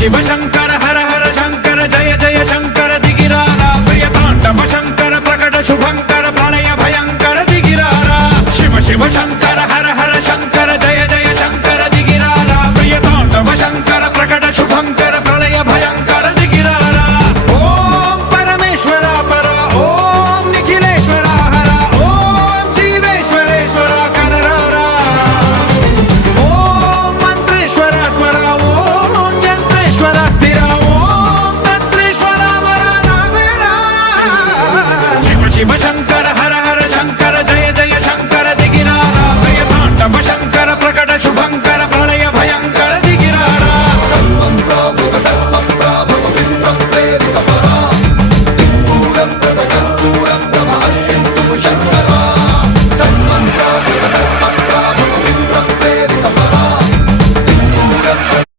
शिव शंकर हर हर शंकर जय जय शंकर दिगिरारा प्रिय तांडव शंकर प्रकट शुभंकर प्रलय भयंकर दिगिरारा शिव शिव शंकर